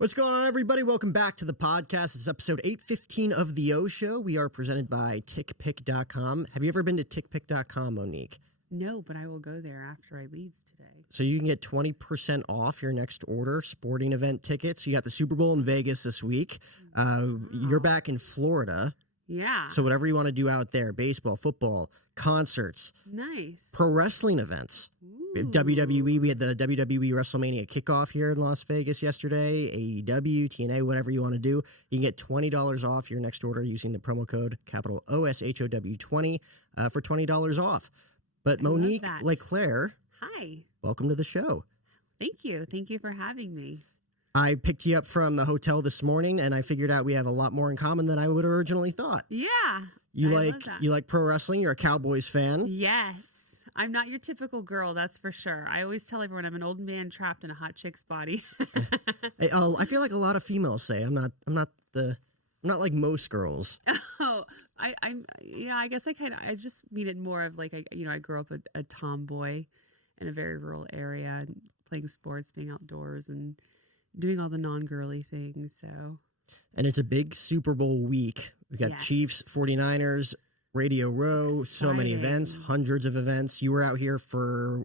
What's going on, everybody? Welcome back to the podcast. It's episode 815 of The O Show. We are presented by tickpick.com. Have you ever been to tickpick.com, Monique? No, but I will go there after I leave today. So you can get 20% off your next order, sporting event tickets. You got the Super Bowl in Vegas this week. You're back in Florida. Yeah. So whatever you want to do out there, baseball, football, concerts. Nice. Pro wrestling events. Ooh. WWE, we had the WWE WrestleMania kickoff here in Las Vegas yesterday. AEW, TNA, whatever you want to do. You can get $20 off your next order using the promo code capital OSHOW20 for $20 off. But Monique LeClair, hi. Welcome to the show. Thank you. Thank you for having me. I picked you up from the hotel this morning, and I figured out we have a lot more in common than I would have originally thought. Yeah. You like pro wrestling? You're a Cowboys fan? Yes. I'm not your typical girl, that's for sure. I always tell everyone I'm an old man trapped in a hot chick's body. I feel like a lot of females say I'm not like most girls. Oh, I guess I just mean it more of like I grew up a tomboy in a very rural area and playing sports, being outdoors and doing all the non-girly things. So, and it's a big Super Bowl week. We got Chiefs, 49ers, Radio Row, so many events, hundreds of events. You were out here for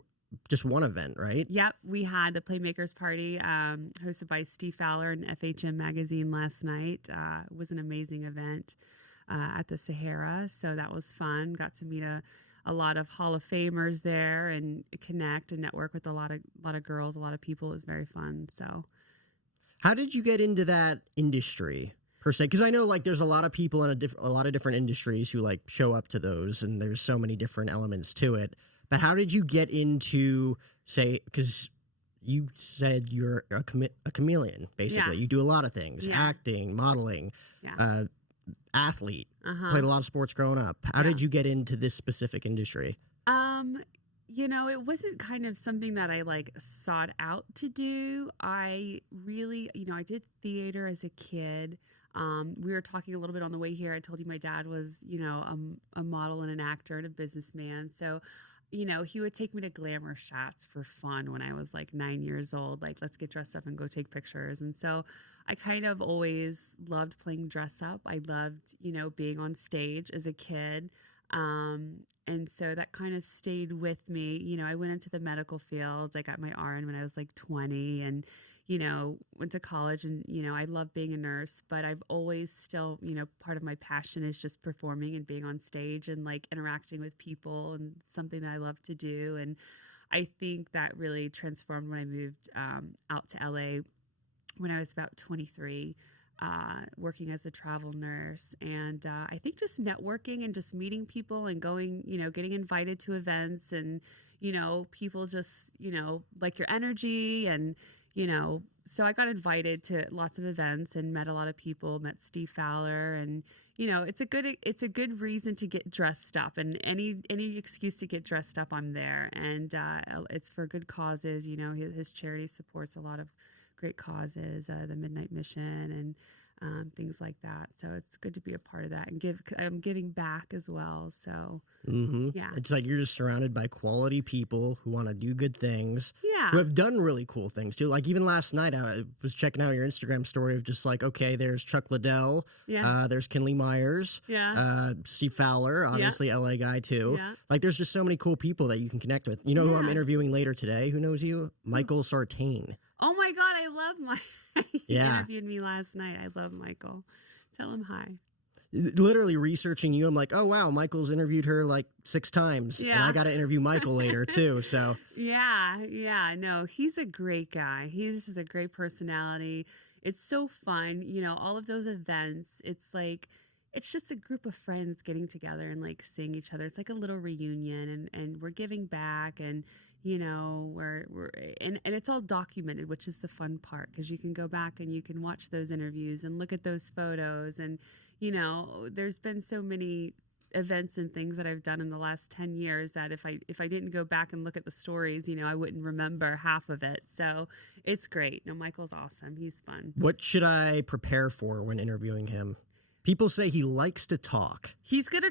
just one event, right? Yep. We had the Playmakers Party hosted by Steve Fowler and FHM Magazine last night. It was an amazing event at the Sahara, so that was fun. Got to meet a lot of Hall of Famers there and connect and network with a lot of girls, a lot of people. It was very fun. So, how did you get into that industry per se? Because I know like there's a lot of people in a lot of different industries who like show up to those, and there's so many different elements to it. But how did you get into, say, because you said you're a chameleon, basically. Yeah. You do a lot of things, acting, modeling, athlete, played a lot of sports growing up. How did you get into this specific industry? It wasn't kind of something that I like sought out to do. I really, I did theater as a kid. We were talking a little bit on the way here. I told you my dad was, a model and an actor and a businessman. So, he would take me to glamour shots for fun when I was like 9 years old. Like, let's get dressed up and go take pictures. And so I kind of always loved playing dress up. I loved, being on stage as a kid. And so that kind of stayed with me. I went into the medical fields. I got my RN when I was like 20 and, went to college and, I love being a nurse, but I've always still, part of my passion is just performing and being on stage and like interacting with people and something that I love to do. And I think that really transformed when I moved out to LA when I was about 23. Working as a travel nurse, and I think just networking and just meeting people and going, getting invited to events and, people just, like your energy and, so I got invited to lots of events and met a lot of people, met Steve Fowler and, it's a good reason to get dressed up and any excuse to get dressed up, I'm there. And it's for good causes. His charity supports a lot of great causes, the Midnight Mission and things like that. So it's good to be a part of that and I'm giving back as well. So yeah, it's like you're just surrounded by quality people who want to do good things. Yeah, who have done really cool things too. Like even last night, I was checking out your Instagram story of just like, okay, there's Chuck Liddell, there's Kinley Myers, Steve Fowler, obviously LA guy too. Yeah. Like there's just so many cool people that you can connect with. You know who I'm interviewing later today? Who knows you? Michael Sartain. Oh my God, I love Mike. He Yeah. interviewed me last night. I love Michael. Tell him hi. Literally researching you, I'm like, oh wow, Michael's interviewed her like 6 times, and I got to interview Michael later too. So no, he's a great guy. He just has a great personality. It's so fun, all of those events. It's like it's just a group of friends getting together and like seeing each other. It's like a little reunion, and we're giving back and. We're and it's all documented, which is the fun part because you can go back and you can watch those interviews and look at those photos. And, there's been so many events and things that I've done in the last 10 years that if I didn't go back and look at the stories, I wouldn't remember half of it. So it's great. No, Michael's awesome. He's fun. What should I prepare for when interviewing him? People say he likes to talk. He's gonna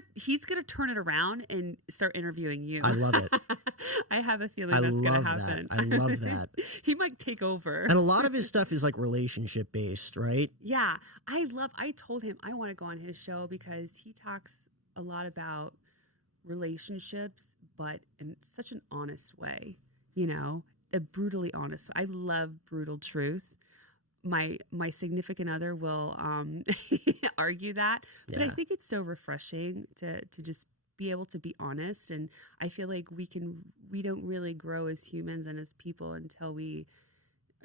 turn it around and start interviewing you. I love it. I have a feeling that's gonna happen. I love that. He might take over. And a lot of his stuff is like relationship based, right? Yeah, I told him I want to go on his show because he talks a lot about relationships, but in such an honest way. You know, a brutally honest. I love brutal truth. My significant other will argue that, but I think it's so refreshing to just be able to be honest. And I feel like we don't really grow as humans and as people until we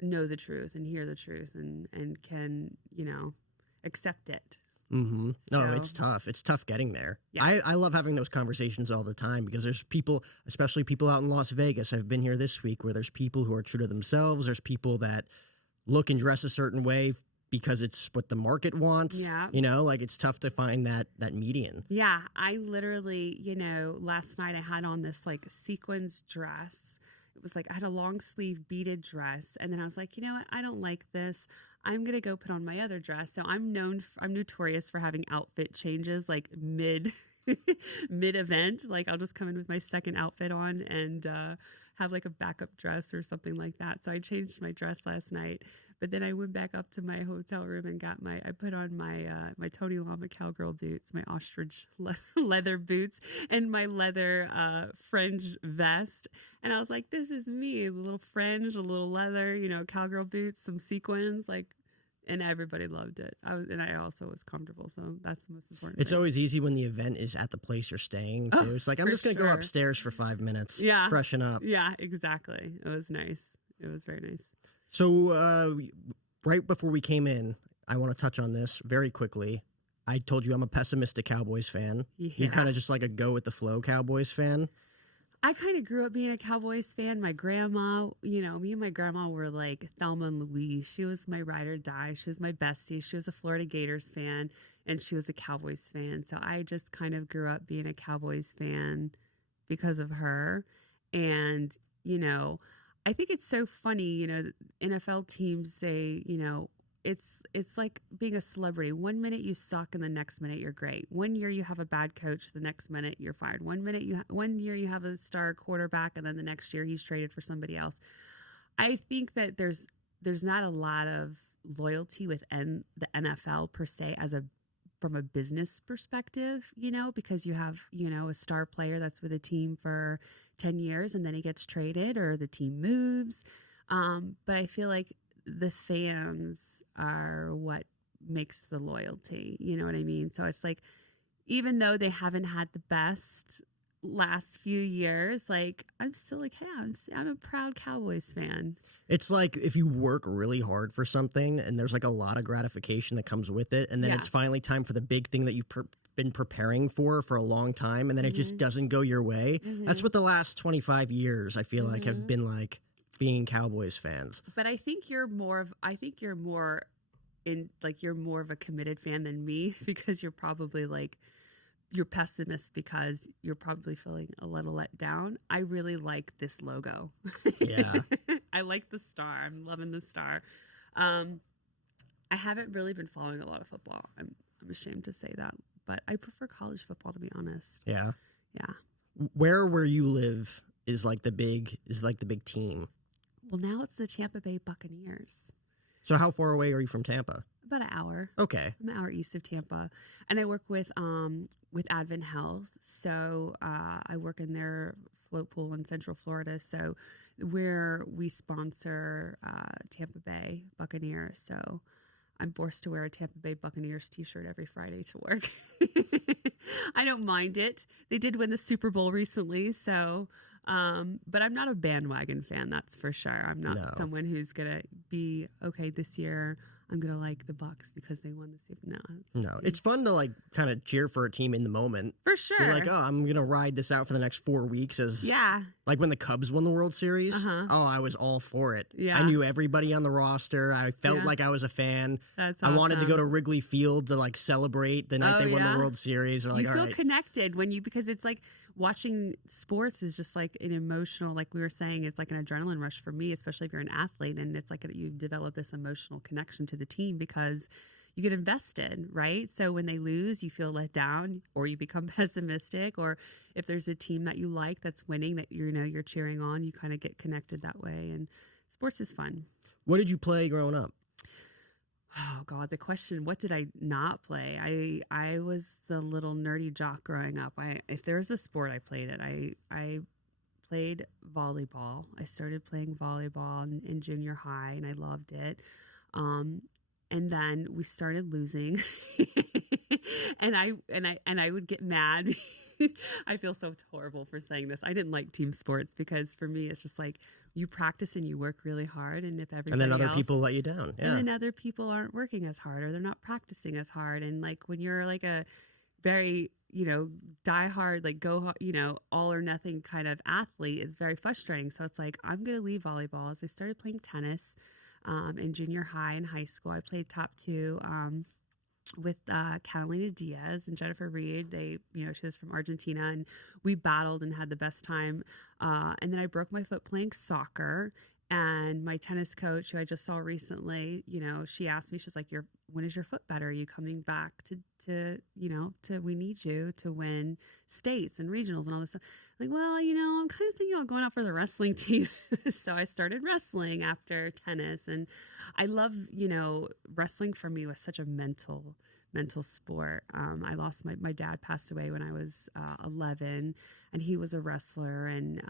know the truth and hear the truth and can, you know, accept it. Mm-hmm. No, So- it's tough. It's tough getting there. Yeah. I love having those conversations all the time because there's people, especially people out in Las Vegas. I've been here this week where there's people who are true to themselves. There's people that look and dress a certain way because it's what the market wants. Yeah. You know, like it's tough to find that median. Yeah, I literally, you know, last night I had on this like sequins dress. It was like I had a long sleeve beaded dress, and then I was like, you know what? I don't like this. I'm gonna go put on my other dress. So I'm notorious for having outfit changes like mid event. Like I'll just come in with my second outfit on and have like a backup dress or something like that. So I changed my dress last night. But then I went back up to my hotel room and I put on my Tony Lama cowgirl boots, my ostrich leather boots, and my leather fringe vest. And I was like, this is me, a little fringe, a little leather, you know, cowgirl boots, some sequins, like, and everybody loved it. I also was comfortable, so that's the most important. It's thing. always easy when the event is at the place you're staying too. It's like I'm for just gonna go sure. upstairs for 5 minutes, Yeah. freshen up. Yeah, exactly. It was nice. It was very nice. So right before we came in, I want to touch on this very quickly. I told you I'm a pessimistic Cowboys fan. Yeah. You're kind of just like a go with the flow Cowboys fan. I kind of grew up being a Cowboys fan. My grandma, you know, me and my grandma were like Thelma and Louise. She was my ride or die. She was my bestie. She was a Florida Gators fan, and she was a Cowboys fan. So I just kind of grew up being a Cowboys fan because of her. And, you know, I think it's so funny, you know, NFL teams, they, you know, it's like being a celebrity. 1 minute you suck and the next minute you're great. 1 year you have a bad coach, the next minute you're fired. 1 year you have a star quarterback and then the next year he's traded for somebody else. I think that there's not a lot of loyalty within the NFL per se from a business perspective, you know, because you have, you know, a star player that's with a team for 10 years and then he gets traded or the team moves. But I feel like the fans are what makes the loyalty. You know what I mean? So it's like, even though they haven't had the best last few years, like I'm still like, hey, I'm a proud Cowboys fan. It's like if you work really hard for something and there's like a lot of gratification that comes with it, and then Yeah. it's finally time for the big thing that you've been preparing for a long time, and then it just doesn't go your way. That's what the last 25 years I feel like have been like being Cowboys fans. But I think you're more of a committed fan than me because you're probably like, you're pessimist because you're probably feeling a little let down. I really like this logo. Yeah. I like the star. I'm loving the star. I haven't really been following a lot of football. I'm ashamed to say that, but I prefer college football, to be honest. Yeah. Yeah. Where you live is like the big team. Well, now it's the Tampa Bay Buccaneers. So how far away are you from Tampa? About an hour. Okay. I'm an hour east of Tampa, and I work with Advent Health. So I work in their float pool in Central Florida. So we sponsor Tampa Bay Buccaneers. So I'm forced to wear a Tampa Bay Buccaneers t-shirt every Friday to work. I don't mind it. They did win the Super Bowl recently, so. But I'm not a bandwagon fan, that's for sure. I'm not someone who's gonna be okay this year. I'm gonna like the Bucs because they won the Super Bowl. No, it's fun to like kind of cheer for a team in the moment. For sure. You're like, oh, I'm gonna ride this out for the next 4 weeks. Yeah. Like when the Cubs won the World Series. Uh-huh. Oh, I was all for it. Yeah. I knew everybody on the roster. I felt like I was a fan. That's I awesome. wanted to go to Wrigley Field to like celebrate the night they won the World Series. Or like, you feel connected because it's like watching sports is just like an emotional, like we were saying, it's like an adrenaline rush for me, especially if you're an athlete, and it's like you develop this emotional connection to the team because you get invested, right? So when they lose, you feel let down, or you become pessimistic, or if there's a team that you like that's winning that you're cheering on, you kind of get connected that way. And sports is fun. What did you play growing up? Oh God, the question, what did I not play? I was the little nerdy jock growing up. If there was a sport, I played it. I played volleyball. I started playing volleyball in junior high, and I loved it. And then we started losing, and I would get mad. I feel so horrible for saying this. I didn't like team sports because for me, it's just like you practice and you work really hard, and if everybody And then other else, people let you down. Yeah. and then other people aren't working as hard, or they're not practicing as hard, and like when you're like a very die hard, like go all or nothing kind of athlete, it's very frustrating. So it's like I'm gonna leave volleyball. As I started playing tennis. In junior high and high school, I played top two with Catalina Diaz and Jennifer Reed. She was from Argentina, and we battled and had the best time. And then I broke my foot playing soccer. And my tennis coach, who I just saw recently, she asked me, she's like, when is your foot better? Are you coming back we need you to win states and regionals and all this stuff. I'm like, well, I'm kind of thinking about going out for the wrestling team. So I started wrestling after tennis. And I love, wrestling for me was such a mental sport. I lost my dad passed away when I was 11, and he was a wrestler. And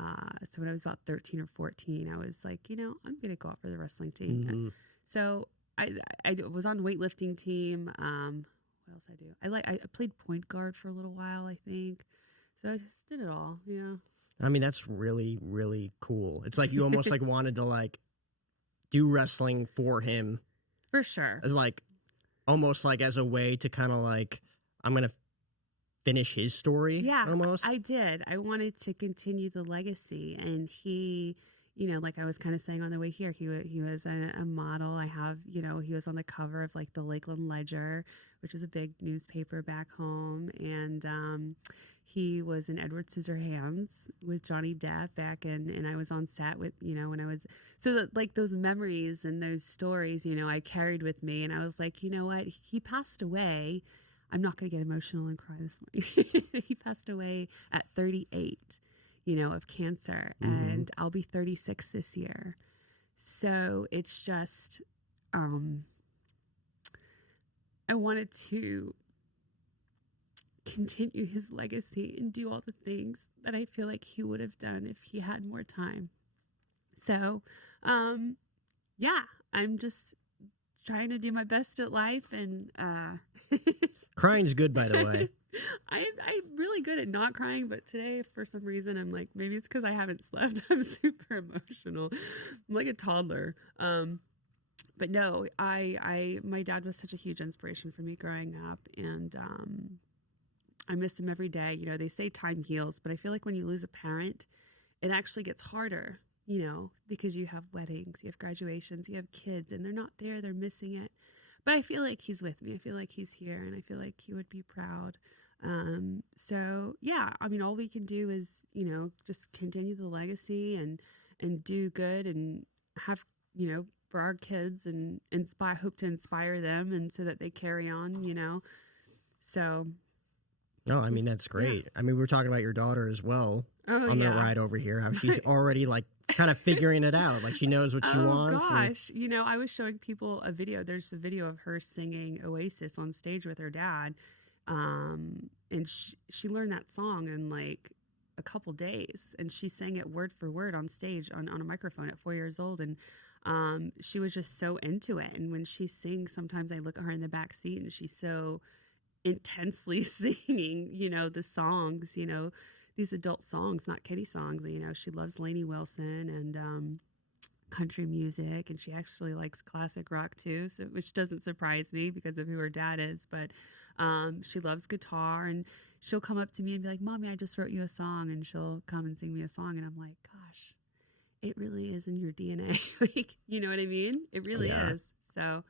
so when I was about 13 or 14, I was like, I'm going to go out for the wrestling team. Mm-hmm. So I was on weightlifting team. What else I do? I played point guard for a little while, I think. So I just did it all. Yeah. I mean, that's really, really cool. It's like you almost like wanted to like do wrestling for him. For sure. As like almost like as a way to kind of like, I'm going to finish his story. Yeah, almost. I did. I wanted to continue the legacy. And he, like I was kind of saying on the way here, he was a model. I have, he was on the cover of like the Lakeland Ledger, which is a big newspaper back home. And he was in Edward Scissorhands with Johnny Depp back and I was on set with, when I was, so that, like those memories and those stories, I carried with me. And I was like, you know what? He passed away. I'm not going to get emotional and cry this morning. He passed away at 38. Of cancer, and I'll be 36 this year. So it's just, I wanted to continue his legacy and do all the things that I feel like he would have done if he had more time. So, yeah, I'm just trying to do my best at life, and crying's good, by the way. I'm really good at not crying, but today, for some reason, I'm like, maybe it's because I haven't slept. I'm super emotional. I'm like a toddler. But no, my dad was such a huge inspiration for me growing up, and I miss him every day. They say time heals, but I feel like when you lose a parent, it actually gets harder, because you have weddings, you have graduations, you have kids, and they're not there, they're missing it. But I feel like he's with me. I feel like he's here, and I feel like he would be proud. So yeah, I mean, all we can do is, just continue the legacy and do good and have, for our kids and hope to inspire them, and so that they carry on, so. No, I mean, that's great. Yeah. I mean, we were talking about your daughter as well on the ride over here, how she's already like kind of figuring it out. Like she knows what she wants. Oh gosh. I was showing people a video. There's a video of her singing Oasis on stage with her dad. And she learned that song in like a couple days, and she sang it word for word on stage on a microphone at 4 years old. And she was just so into it. And when she sings, sometimes I look at her in the back seat, and she's so intensely singing, the songs, these adult songs, not kiddie songs. She loves Lainey Wilson and country music, and she actually likes classic rock too, which doesn't surprise me because of who her dad is. But she loves guitar, and she'll come up to me and be like, "Mommy, I just wrote you a song," and she'll come and sing me a song, and I'm like, "Gosh, it really is in your DNA." Like, you know what I mean? It really is. So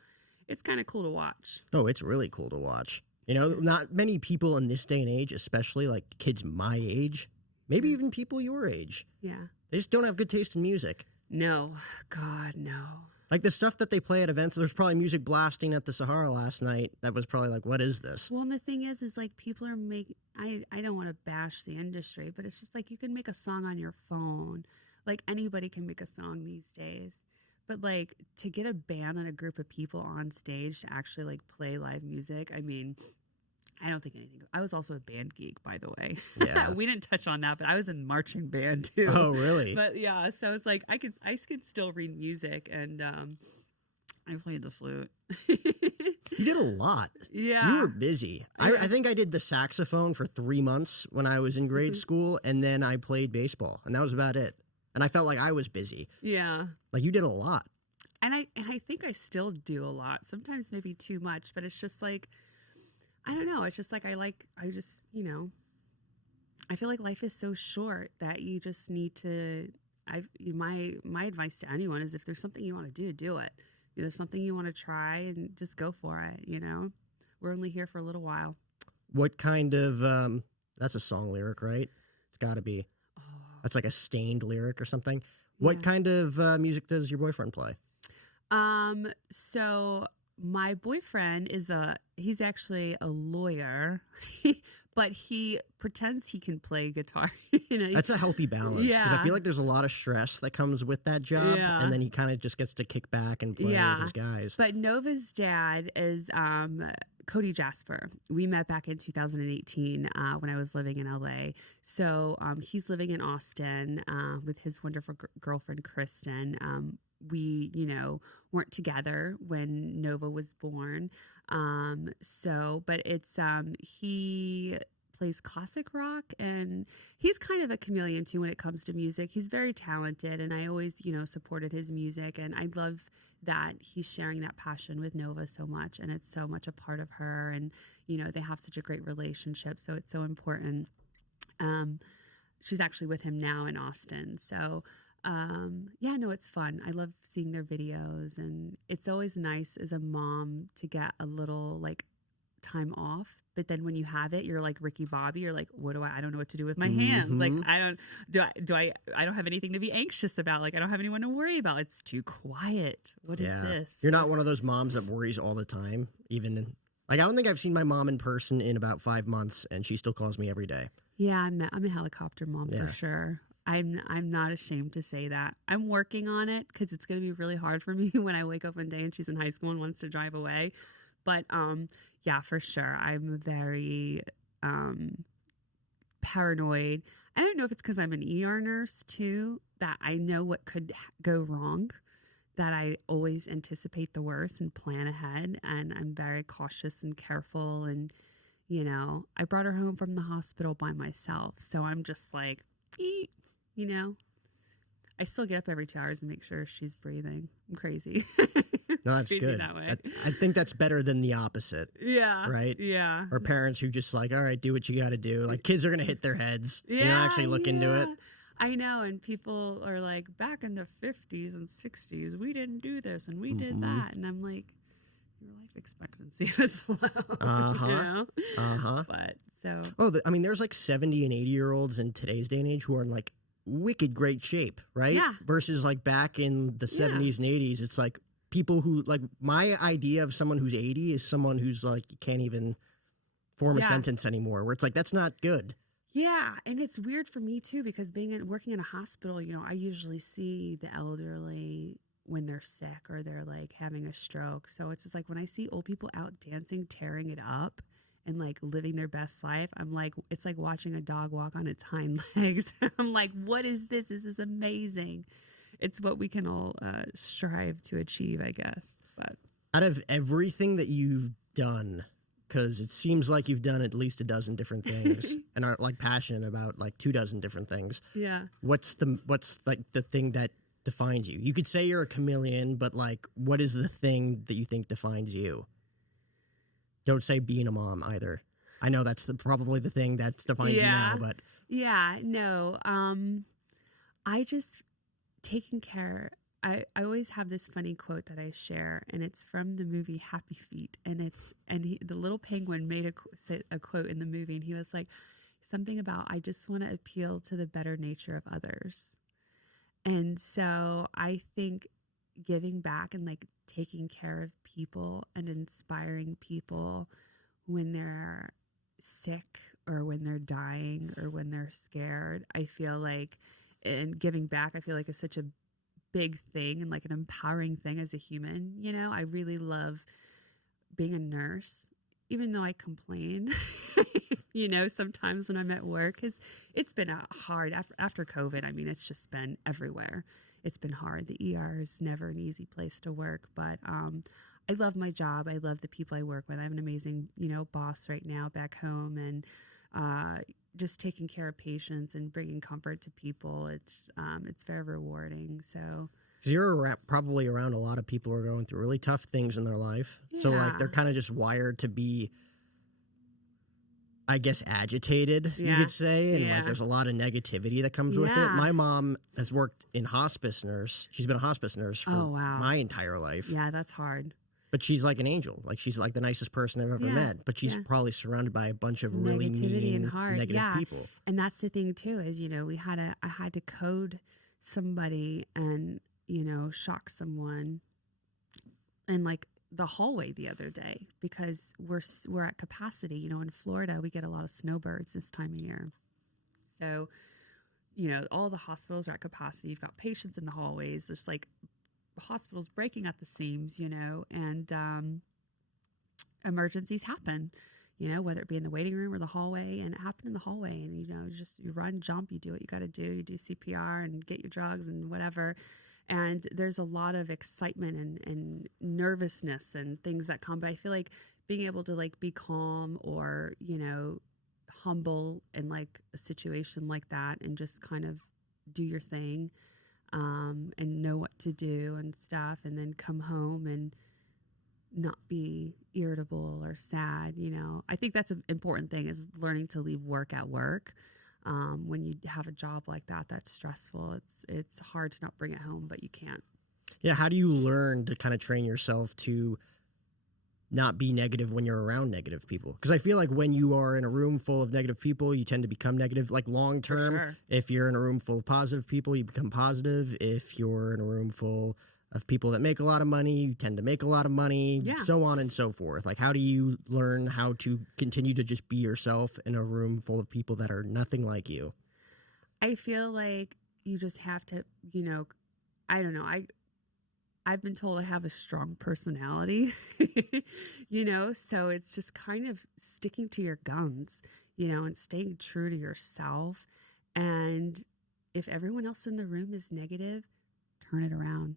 it's kind of cool to watch. Oh, it's really cool to watch. Not many people in this day and age, especially like kids my age, maybe even people your age. Yeah. They just don't have good taste in music. No. God, no. Like the stuff that they play at events, there's probably music blasting at the Sahara last night. That was probably like, what is this? Well, and the thing is like people are making, I don't want to bash the industry, but it's just like you can make a song on your phone. Like anybody can make a song these days. But like to get a band and a group of people on stage to actually like play live music, I mean, I don't think anything. I was also a band geek, by the way. Yeah. We didn't touch on that, but I was in marching band too. Oh, really? But yeah, so it's like I could still read music, and I played the flute. You did a lot. Yeah, you were busy. I think I did the saxophone for 3 months when I was in grade school, and then I played baseball, and that was about it. And I felt like I was busy. Yeah, like you did a lot. And I think I still do a lot. Sometimes maybe too much, but it's just like. I don't know. It's just like I feel like life is so short that you just need to. My advice to anyone is if there's something you want to do it. If there's something you want to try, and just go for it. We're only here for a little while. What kind of that's a song lyric, right? It's got to be. Oh. That's like a Stained lyric or something. Yeah. What kind of music does your boyfriend play? So my boyfriend he's actually a lawyer, but he pretends he can play guitar. That's a healthy balance. Because I feel like there's a lot of stress that comes with that job. Yeah. And then he kind of just gets to kick back and play with his guys. But Nova's dad is Cody Jasper. We met back in 2018 when I was living in LA. So he's living in Austin with his wonderful girlfriend, Kristen. We, weren't together when Nova was born. But it's, he plays classic rock, and he's kind of a chameleon too when it comes to music. He's very talented, and I always, supported his music, and I love that he's sharing that passion with Nova so much, and it's so much a part of her, and, they have such a great relationship. So it's so important. She's actually with him now in Austin. So, it's fun. I love seeing their videos, and it's always nice as a mom to get a little like time off. But then when you have it, you're like Ricky Bobby. You're like, what do I don't know what to do with my hands. Like, I don't have anything to be anxious about. Like, I don't have anyone to worry about. It's too quiet. What is this? You're not one of those moms that worries all the time. I don't think I've seen my mom in person in about 5 months, and she still calls me every day. Yeah, I'm a helicopter mom for sure. I'm not ashamed to say that. I'm working on it because it's going to be really hard for me when I wake up one day and she's in high school and wants to drive away. But yeah, for sure. I'm very paranoid. I don't know if it's because I'm an ER nurse too, that I know what could go wrong, that I always anticipate the worst and plan ahead. And I'm very cautious and careful. And, I brought her home from the hospital by myself. So I'm just like, I still get up every 2 hours and make sure she's breathing. I'm crazy. No, that's crazy good. That way. I think that's better than the opposite. Yeah. Right? Yeah. Or parents who just like, all right, do what you got to do. Like kids are going to hit their heads. Yeah. You don't actually look into it. I know. And people are like, back in the 50s and 60s, we didn't do this and we did that. And I'm like, your life expectancy is low. But so. Oh, there's like 70 and 80-year-olds in today's day and age who are in like wicked great shape, right? Yeah. Versus like back in the 70s and 80s, it's like people who like my idea of someone who's 80 is someone who's like you can't even form a sentence anymore. Where it's like that's not good. Yeah, and it's weird for me too because working in a hospital, I usually see the elderly when they're sick or they're like having a stroke. So it's just like when I see old people out dancing, tearing it up, and like living their best life, I'm like, it's like watching a dog walk on its hind legs. I'm like, what is this? This is amazing. It's what we can all strive to achieve, I guess. But out of everything that you've done, because it seems like you've done at least a dozen different things and are like passionate about like 24 different things. Yeah. What's like the thing that defines you? You could say you're a chameleon, but like, what is the thing that you think defines you? Don't say being a mom either. I know that's probably the thing that defines you now, but no. I just taking care. I always have this funny quote that I share, and it's from the movie Happy Feet, and the little penguin made a quote in the movie, and he was like something about I just want to appeal to the better nature of others. And so I think giving back and like taking care of people and inspiring people when they're sick or when they're dying or when they're scared. I feel like, and giving back, I feel like is such a big thing and like an empowering thing as a human. You know, I really love being a nurse, even though I complain, you know, sometimes when I'm at work, because it's been hard after COVID. I mean, it's just been everywhere. It's been hard. The ER is never an easy place to work, but I love my job. I love the people I work with. I have an amazing, you know, boss right now back home, and just taking care of patients and bringing comfort to people. It's very rewarding. So. Because you're probably around a lot of people who are going through really tough things in their life. Yeah. So, like, they're kind of just wired to be, I guess, agitated, you could say. And, like, there's a lot of negativity that comes with it. My mom has worked in hospice nurse. She's been a hospice nurse for my entire life. Yeah, that's hard. But she's like an angel. Like, she's like the nicest person I've ever met. But she's probably surrounded by a bunch of really mean, negative people. And that's the thing, too, is, you know, I had to code somebody and, you know, shock someone in like the hallway the other day because we're at capacity. You know, in Florida, we get a lot of snowbirds this time of year. So, you know, all the hospitals are at capacity. You've got patients in the hallways. There's like hospitals breaking at the seams, you know, and emergencies happen, you know, whether it be in the waiting room or the hallway. And it happened in the hallway. And, you know, just you run, jump, you do what you got to do. You do CPR and get your drugs and whatever. And there's a lot of excitement and nervousness and things that come. But I feel like being able to like be calm or, you know, humble in like a situation like that and just kind of do your thing and know what to do and stuff, and then come home and not be irritable or sad. You know, I think that's an important thing, is learning to leave work at work. When you have a job like that, that's stressful. It's hard to not bring it home, but you can't. Yeah. How do you learn to kind of train yourself to not be negative when you're around negative people? Because I feel like when you are in a room full of negative people, you tend to become negative. Like long term, sure. If you're in a room full of positive people, you become positive. If you're in a room full of people that make a lot of money, you tend to make a lot of money, so on and so forth. Like, how do you learn how to continue to just be yourself in a room full of people that are nothing like you? I feel like you just have to, you know, I don't know. I've been told I have a strong personality, you know, so it's just kind of sticking to your guns, you know, and staying true to yourself. And if everyone else in the room is negative, turn it around.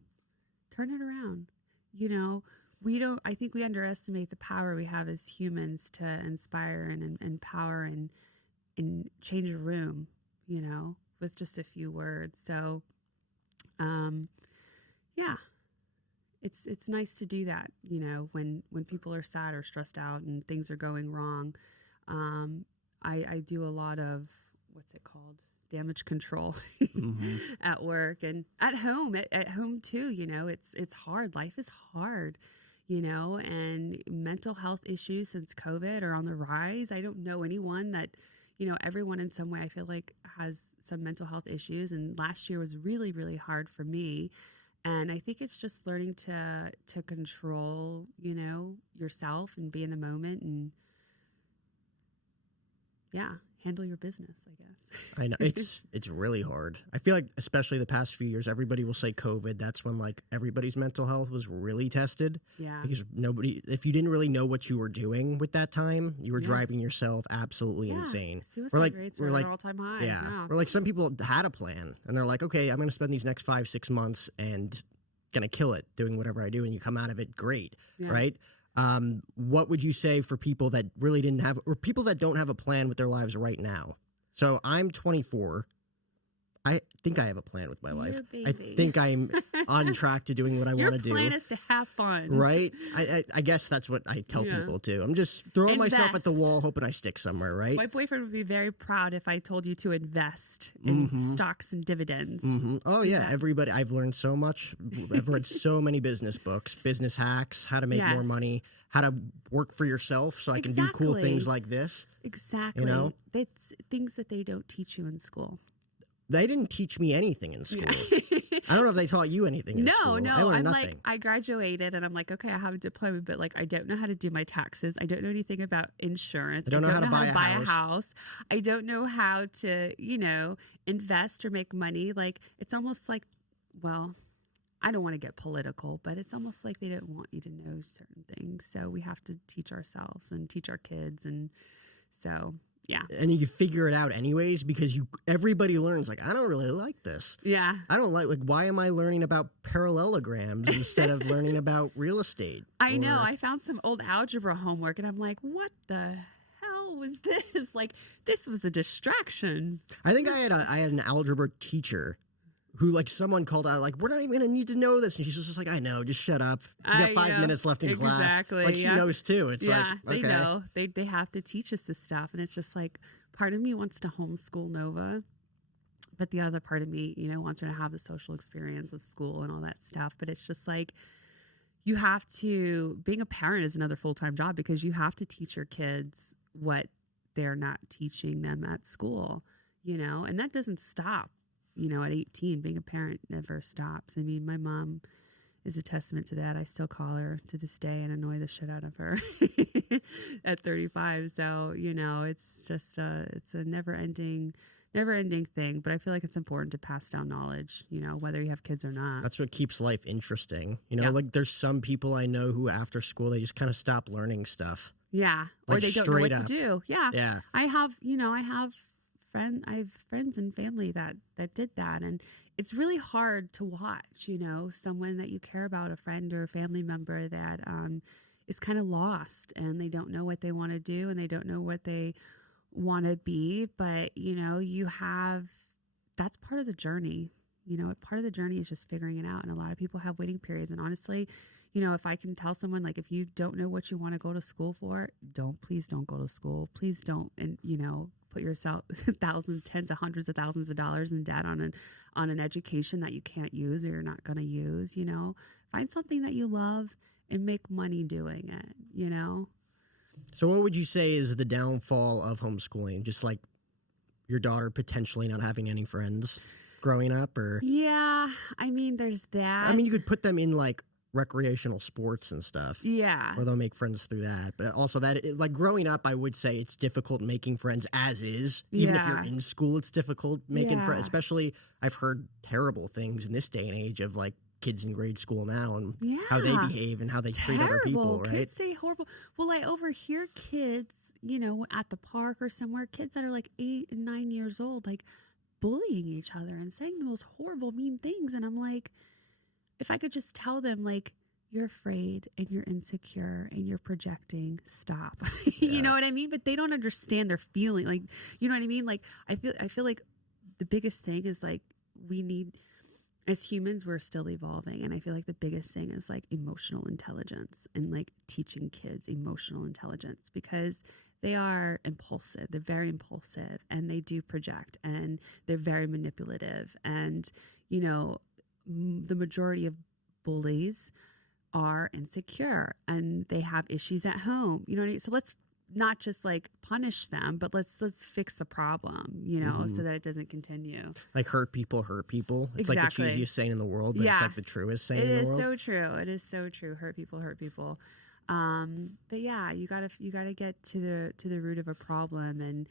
Turn it around. You know, I think we underestimate the power we have as humans to inspire and empower and change a room, you know, with just a few words. So, yeah, it's nice to do that, you know, when people are sad or stressed out and things are going wrong. I do a lot of, what's it called? Damage control at work and at home too. You know, it's hard. Life is hard, you know, and mental health issues since COVID are on the rise. I don't know anyone that, you know, everyone in some way I feel like has some mental health issues. And last year was really, really hard for me. And I think it's just learning to control, you know, yourself and be in the moment and handle your business, I guess. I know it's really hard. I feel like, especially the past few years, everybody will say COVID. That's when like everybody's mental health was really tested. Yeah. Because if you didn't really know what you were doing with that time, you were driving yourself absolutely insane. Suicide rates were like all-time high. Yeah. Or like some people had a plan and they're like, okay, I'm going to spend these next 5-6 months and going to kill it doing whatever I do. And you come out of it great. Yeah. Right. What would you say for people that really didn't have, or people that don't have a plan with their lives right now? So I'm 24. I think I have a plan with my life. I think I'm on track to doing what I want to do. Your plan is to have fun. Right? I guess that's what I tell people too. I'm just throwing myself at the wall, hoping I stick somewhere, right? My boyfriend would be very proud if I told you to invest in stocks and dividends. Oh, yeah. Everybody. I've learned so much. I've read so many business books, business hacks, how to make more money, how to work for yourself so I can do cool things like this. Exactly. You know? It's things that they don't teach you in school. They didn't teach me anything in school. I don't know if they taught you anything in school. No. I learned I'm nothing. like, I graduated and I'm like, okay, I have a diploma, but like, I don't know how to do my taxes. I don't know anything about insurance. I don't know how to buy a house. I don't know how to, invest or make money. Like, it's almost like, well, I don't want to get political, but it's almost like they don't want you to know certain things. So we have to teach ourselves and teach our kids. And so, yeah. And you figure it out anyways because everybody learns, like, I don't really like this. Yeah. I don't like, why am I learning about parallelograms instead of learning about real estate? I know. I found some old algebra homework and I'm like, what the hell was this? Like, this was a distraction. I think I had an algebra teacher who, like, someone called out, like, we're not even going to need to know this. And she's just like, I know, just shut up. You got 5 minutes left in class. Exactly. Like, she knows too. It's like, okay. They know. They have to teach us this stuff. And it's just like, part of me wants to homeschool Nova. But the other part of me, wants her to have the social experience of school and all that stuff. But it's just like, you have to, being a parent is another full-time job because you have to teach your kids what they're not teaching them at school, and that doesn't stop. At 18, being a parent never stops. I mean, my mom is a testament to that. I still call her to this day and annoy the shit out of her at 35. So, it's just it's a never ending thing. But I feel like it's important to pass down knowledge, whether you have kids or not. That's what keeps life interesting. Like there's some people I know who after school, they just kind of stop learning stuff. Yeah. Like, or they don't know what to do. Yeah. Yeah. I have friends and family that did that, and it's really hard to watch someone that you care about, a friend or a family member that is kind of lost and they don't know what they want to do and they don't know what they want to be, but that's part of the journey. Part of the journey is just figuring it out, and a lot of people have waiting periods. And honestly, if I can tell someone, like, if you don't know what you want to go to school for, please don't go to school. Please don't, and put yourself thousands, tens of hundreds of thousands of dollars in debt on an education that you can't use or you're not going to use. Find something that you love and make money doing it. So what would you say is the downfall of homeschooling? Just like your daughter potentially not having any friends growing up, or? Yeah, I mean, there's that. I mean, you could put them in like recreational sports and stuff. Yeah. Or they'll make friends through that. But also like growing up, I would say it's difficult making friends as is. Even if you're in school, it's difficult making friends. Especially, I've heard terrible things in this day and age of like kids in grade school now and how they behave and how they treat other people, right? Kids say horrible. Well, I overhear kids, at the park or somewhere, kids that are like 8 and 9 years old, like bullying each other and saying the most horrible, mean things. And I'm like, if I could just tell them, like, you're afraid and you're insecure and you're projecting, stop. You know what I mean? But they don't understand their feeling. Like, you know what I mean? Like, I feel like the biggest thing is like, we need, as humans, we're still evolving. And I feel like the biggest thing is like emotional intelligence and like teaching kids emotional intelligence, because they are impulsive. They're very impulsive and they do project and they're very manipulative. And, the majority of bullies are insecure and they have issues at home. You know what I mean? So let's not just like punish them, but let's fix the problem, so that it doesn't continue. Like hurt people. It's like the cheesiest saying in the world, but it's like the truest saying in the world. It is so true. It is so true. Hurt people. But yeah, you gotta get to the root of a problem. And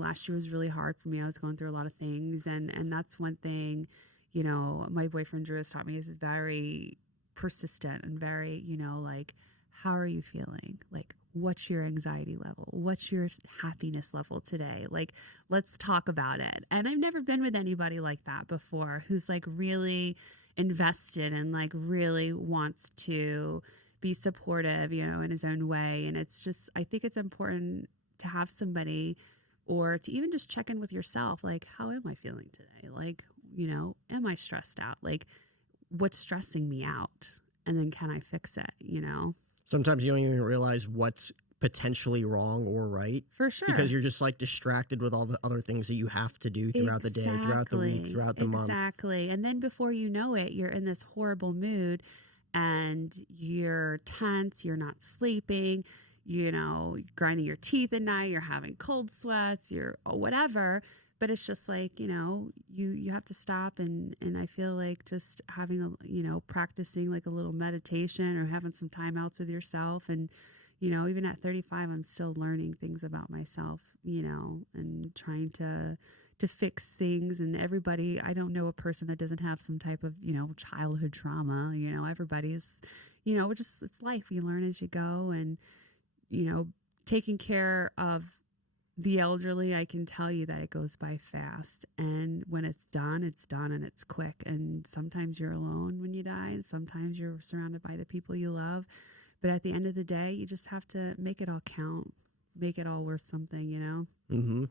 last year was really hard for me. I was going through a lot of things, and that's one thing. My boyfriend Drew has taught me, is very persistent and very, like, how are you feeling? Like, what's your anxiety level? What's your happiness level today? Like, let's talk about it. And I've never been with anybody like that before, who's like really invested and like really wants to be supportive, in his own way. And it's just, I think it's important to have somebody, or to even just check in with yourself. Like, how am I feeling today? Like, am I stressed out? Like, what's stressing me out? And then can I fix it? Sometimes you don't even realize what's potentially wrong or right. For sure. Because you're just like distracted with all the other things that you have to do throughout the day, throughout the week, throughout the month. Exactly. And then before you know it, you're in this horrible mood and you're tense, you're not sleeping, grinding your teeth at night, you're having cold sweats, you're whatever, but it's just like, you have to stop. And I feel like just having practicing like a little meditation or having some timeouts with yourself. And, even at 35, I'm still learning things about myself, and trying to fix things. And everybody, I don't know a person that doesn't have some type of, childhood trauma. Everybody's, it's life. You learn as you go. And, taking care of the elderly, I can tell you that it goes by fast. And when it's done and it's quick. And sometimes you're alone when you die. And sometimes you're surrounded by the people you love. But at the end of the day, you just have to make it all count, make it all worth something, Mm-hmm.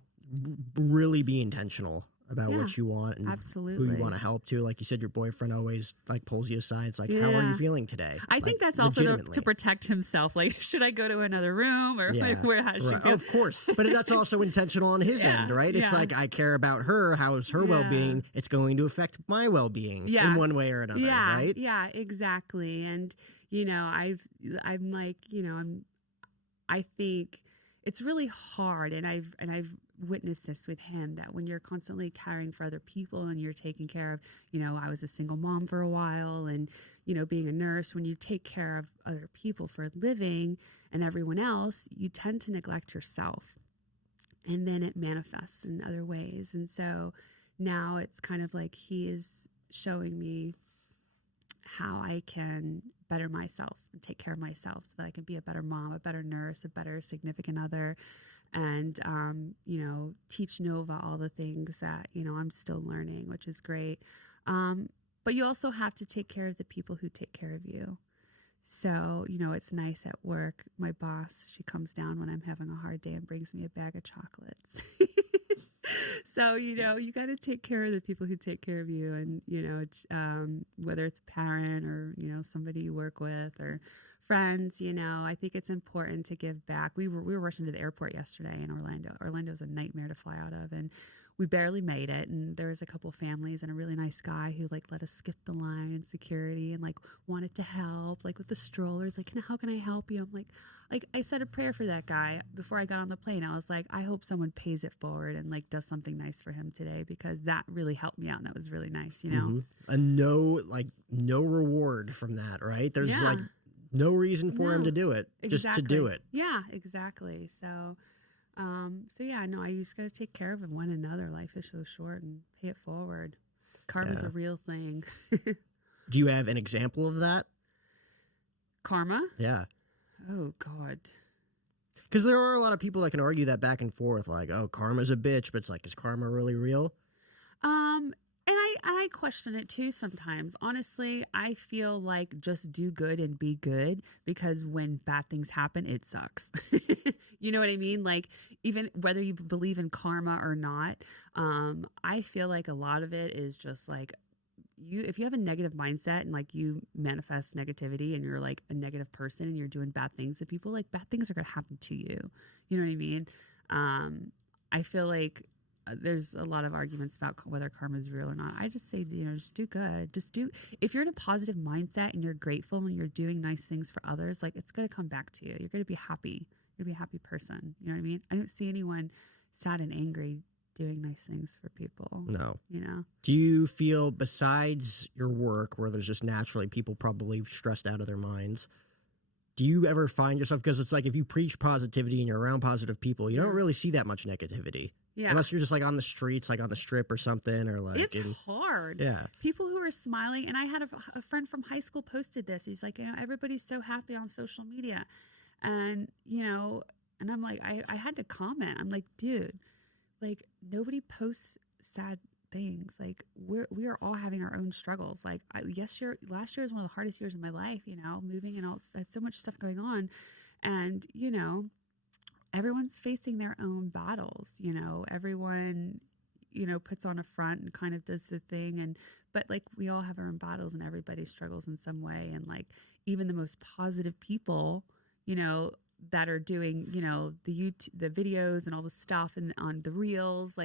Really be intentional about what you want and absolutely. who you want to help to. Like you said, your boyfriend always like pulls you aside. It's like, how are you feeling today? I think that's also to protect himself. Like, should I go to another room or how does she feel? Of course. But that's also intentional on his end, right? It's like, I care about her. How is her well-being? It's going to affect my well-being in one way or another, right? Yeah, exactly. And, I'm like, I think it's really hard. And I've witnessed this with him, that when you're constantly caring for other people and you're taking care of, I was a single mom for a while, and, being a nurse, when you take care of other people for a living and everyone else, you tend to neglect yourself, and then it manifests in other ways. And so now it's kind of like he is showing me how I can better myself and take care of myself so that I can be a better mom, a better nurse, a better significant other, and, teach Nova all the things that, I'm still learning, which is great. But you also have to take care of the people who take care of you. So, it's nice at work. My boss, she comes down when I'm having a hard day and brings me a bag of chocolates. So, you got to take care of the people who take care of you. And, it's, whether it's a parent or, somebody you work with or friends, I think it's important to give back. We were rushing to the airport yesterday in Orlando. Orlando's a nightmare to fly out of, and we barely made it. And there was a couple families and a really nice guy who let us skip the line in security and wanted to help, with the strollers. How can I help you? I'm like I said a prayer for that guy before I got on the plane. I was like, I hope someone pays it forward and does something nice for him today, because that really helped me out and that was really nice, Mm-hmm. And no reward from that, right? There's no reason for him to do it, just to do it. Yeah, exactly. So, I just got to take care of one another. Life is so short, and pay it forward. Karma's a real thing. Do you have an example of that? Karma? Yeah. Oh, God. Because there are a lot of people that can argue that back and forth, like, oh, karma's a bitch, but it's like, is karma really real? And I question it too sometimes. Honestly, I feel like just do good and be good, because when bad things happen, it sucks. You know what I mean? Even whether you believe in karma or not, I feel like a lot of it is just if you have a negative mindset and you manifest negativity and you're a negative person and you're doing bad things to people, bad things are going to happen to you. You know what I mean? I feel like there's a lot of arguments about whether karma is real or not. I just say, just do good. If you're in a positive mindset and you're grateful and you're doing nice things for others, it's going to come back to you. You're going to be happy. You're going to be a happy person. You know what I mean? I don't see anyone sad and angry doing nice things for people. No. Do you feel, besides your work, where there's just naturally people probably stressed out of their minds, do you ever find yourself, because it's if you preach positivity and you're around positive people, you don't really see that much negativity. Yeah. Unless you're just on the streets, on the strip or something, or it's hard. Yeah. People who are smiling, and I had a friend from high school posted this. He's like, everybody's so happy on social media. And, and I'm like, I had to comment. I'm like, dude, nobody posts sad things. We are all having our own struggles. Last year was one of the hardest years of my life, moving and all. I had so much stuff going on. And, everyone's facing their own battles, everyone, puts on a front and kind of does the thing. But we all have our own battles, and everybody struggles in some way. And even the most positive people, that are doing, the videos and all the stuff and on the reels,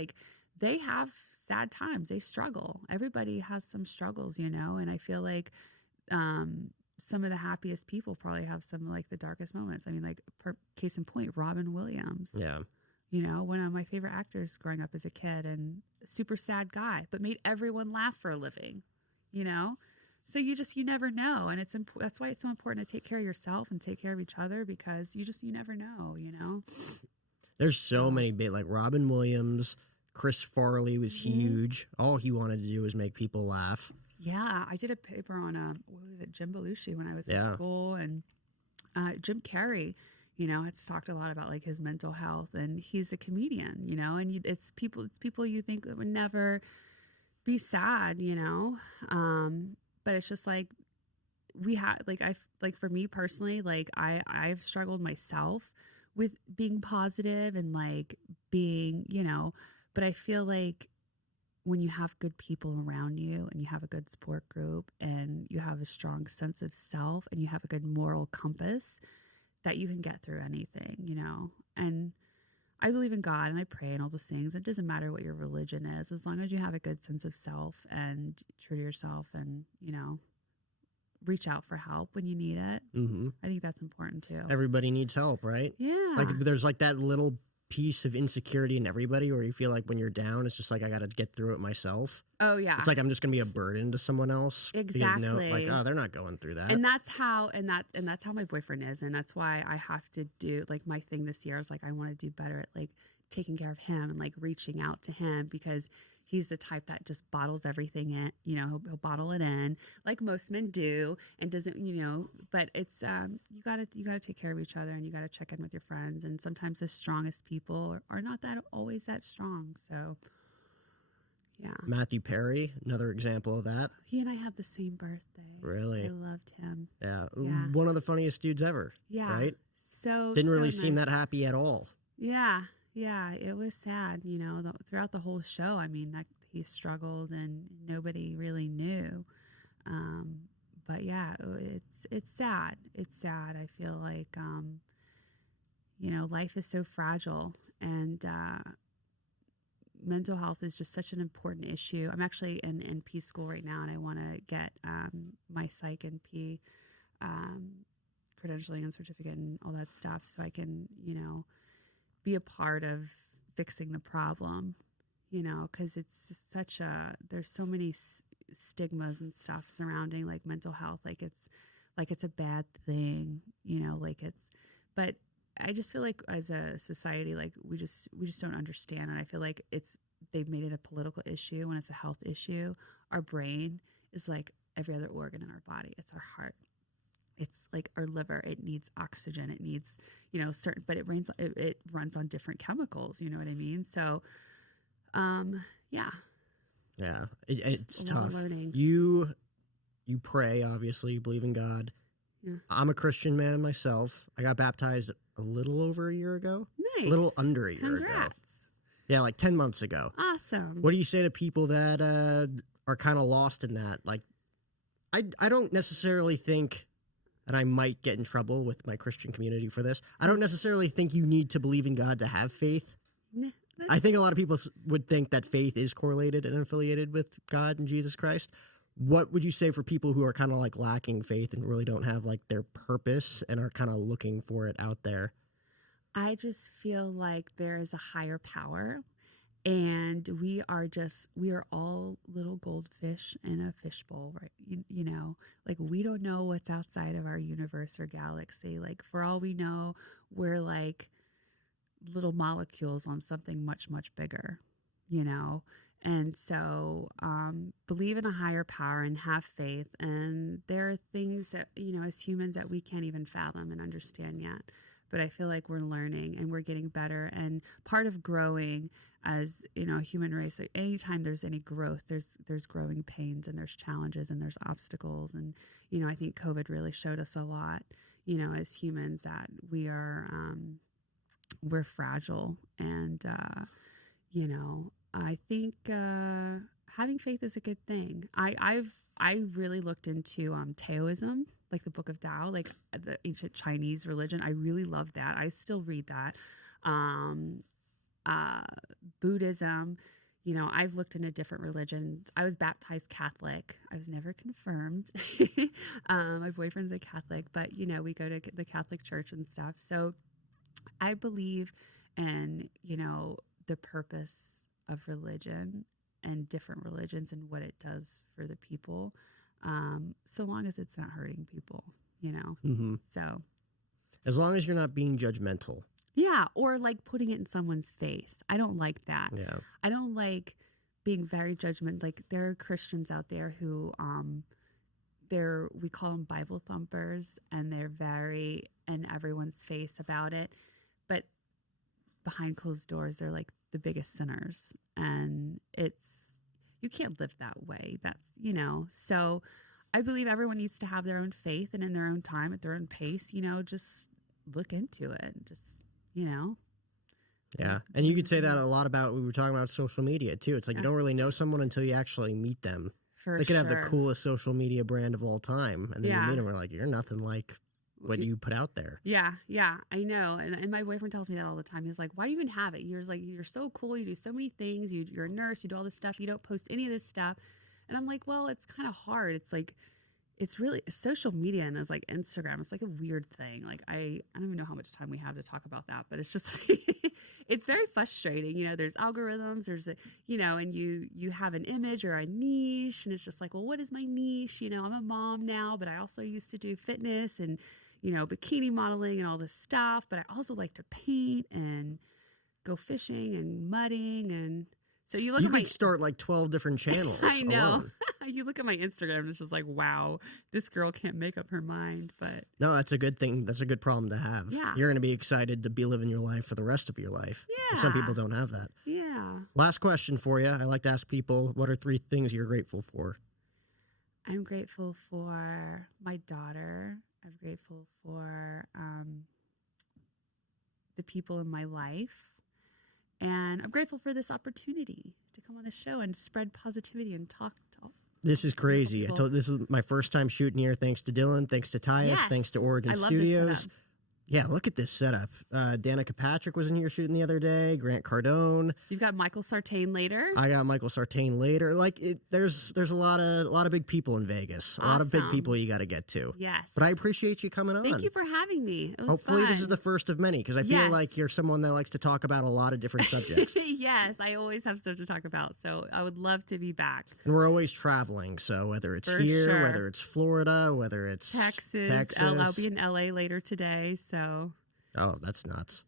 they have sad times. They struggle. Everybody has some struggles, and I feel like, some of the happiest people probably have some the darkest moments. I mean, case in point, Robin Williams. Yeah. You know, one of my favorite actors growing up as a kid, and a super sad guy, but made everyone laugh for a living, you know? So you never know. And that's why it's so important to take care of yourself and take care of each other, because you never know, you know? There's so many big, like Robin Williams, Chris Farley was huge. All he wanted to do was make people laugh. Yeah. I did a paper on, Jim Belushi when I was in school, and Jim Carrey, you know, it's talked a lot about like his mental health, and he's a comedian, you know, and it's people you think that would never be sad, you know? But it's just like for me personally, like I've struggled myself with being positive and like being, you know, but I feel like when you have good people around you and you have a good support group and you have a strong sense of self and you have a good moral compass, that you can get through anything, you know? And I believe in God and I pray and all those things. It doesn't matter what your religion is, as long as you have a good sense of self and true to yourself, and, you know, reach out for help when you need it. Mm-hmm. I think that's important too. Everybody needs help, right? Yeah. Like there's like that little piece of insecurity in everybody where you feel like when you're down, it's just like, I got to get through it myself. Oh yeah. It's like, I'm just going to be a burden to someone else. Exactly. You know, like, oh, they're not going through that. And that's how my boyfriend is. And that's why I have to do, like, my thing this year is like, I want to do better at like taking care of him and like reaching out to him, because he's the type that just bottles everything in, you know, he'll bottle it in like most men do, and doesn't, you know, but it's, you gotta take care of each other, and you gotta check in with your friends. And sometimes the strongest people are not always that strong. So yeah. Matthew Perry, another example of that. He and I have the same birthday. Really? I loved him. Yeah. One of the funniest dudes ever. Yeah. Right? So didn't really seem that happy at all. Yeah. Yeah, it was sad, you know, throughout the whole show. I mean, that he struggled and nobody really knew. But yeah, it's sad. It's sad. I feel like, you know, life is so fragile, and mental health is just such an important issue. I'm actually in NP school right now, and I want to get my psych NP credentialing and certificate and all that stuff, so I can, you know, be a part of fixing the problem, you know, because it's there's so many stigmas and stuff surrounding like mental health, like it's a bad thing, you know, but I just feel like as a society, like we just don't understand. And I feel like they've made it a political issue when it's a health issue. Our brain is like every other organ in our body. It's our heart. It's like our liver. It needs oxygen. It needs, you know, but it runs on different chemicals. You know what I mean? So, yeah. Yeah. It's tough. Learning. You pray, obviously, you believe in God. Yeah. I'm a Christian man myself. I got baptized a little over a year ago. Nice. A little under a year ago. Congrats. Yeah, like 10 months ago. Awesome. What do you say to people that are kind of lost in that? Like, I don't necessarily think, and I might get in trouble with my Christian community for this, I don't necessarily think you need to believe in God to have faith. I think a lot of people would think that faith is correlated and affiliated with God and Jesus Christ. What would you say for people who are kind of like lacking faith and really don't have like their purpose and are kind of looking for it out there? I just feel like there is a higher power, and we are all little goldfish in a fishbowl, right? You know, like we don't know what's outside of our universe or galaxy. Like for all we know, we're like little molecules on something much, much bigger, you know? And so believe in a higher power and have faith. And there are things that, you know, as humans that we can't even fathom and understand yet. But I feel like we're learning and we're getting better. And part of growing as, you know, a human race, like anytime there's any growth, there's growing pains and there's challenges and there's obstacles. And, you know, I think COVID really showed us a lot, you know, as humans, that we are, we're fragile. And, you know, I think having faith is a good thing. I really looked into Taoism, like the Book of Tao, like the ancient Chinese religion. I really love that. I still read that. Buddhism, you know, I've looked into different religions. I was baptized Catholic. I was never confirmed. My boyfriend's a Catholic, but, you know, we go to the Catholic church and stuff. So I believe and, you know, the purpose of religion and different religions and what it does for the people, so long as it's not hurting people, you know. Mm-hmm. So as long as you're not being judgmental. Yeah, or like putting it in someone's face. I don't like that. Yeah. I don't like being very judgmental. Like there are Christians out there who we call them Bible thumpers, and they're very in everyone's face about it. But behind closed doors, they're like the biggest sinners, and you can't live that way. That's, you know, so I believe everyone needs to have their own faith, and in their own time, at their own pace, you know, just look into it and just, you know. Yeah. And you could say that a lot about, we were talking about social media too. It's like you don't really know someone until you actually meet them. They could have the coolest social media brand of all time, and then you meet them and we're like, you're nothing like what you put out there. Yeah, I know. And my boyfriend tells me that all the time. He's like, why do you even have it? You're so cool. You do so many things. You're a nurse. You do all this stuff. You don't post any of this stuff. And I'm like, well, it's kind of hard. It's like, it's really social media, and it's like Instagram. It's like a weird thing. Like I don't even know how much time we have to talk about that, but it's just like, it's very frustrating. You know, there's algorithms, you know, and you have an image or a niche, and it's just like, well, what is my niche? You know, I'm a mom now, but I also used to do fitness and, you know, bikini modeling and all this stuff, but I also like to paint and go fishing and mudding. And so you could start like 12 different channels. I know. Alone. You look at my Instagram and it's just like, wow, this girl can't make up her mind. But no, that's a good thing. That's a good problem to have. Yeah. You're going to be excited to be living your life for the rest of your life. Yeah. And some people don't have that. Yeah. Last question for you. I like to ask people, what are 3 things you're grateful for? I'm grateful for my daughter. I'm grateful for the people in my life. And I'm grateful for this opportunity to come on the show and spread positivity and talk to all. This is crazy. This is my first time shooting here. Thanks to Dylan. Thanks to Tyus. Yes. Thanks to Oregon I love Studios. this setup. Yeah, look at this setup. Danica Patrick was in here shooting the other day. Grant Cardone. You've got Michael Sartain later. I got Michael Sartain later. Like there's a lot of big people in Vegas. Awesome. A lot of big people you got to get to. Yes. But I appreciate you coming on. Thank you for having me. It was Hopefully fun. this is the first of many, because I feel like you're someone that likes to talk about a lot of different subjects. Yes, I always have stuff to talk about. So I would love to be back. And we're always traveling. So whether it's here, whether it's Florida, whether it's Texas. I'll be in LA later today. So. Oh, that's nuts.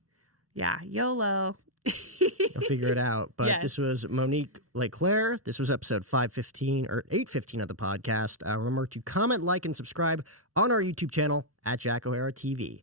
Yeah, YOLO. I'll figure it out. But This was Monique LeClair. This was episode 515 or 815 of the podcast. Remember to comment, like, and subscribe on our YouTube channel at Jack O'Hara TV.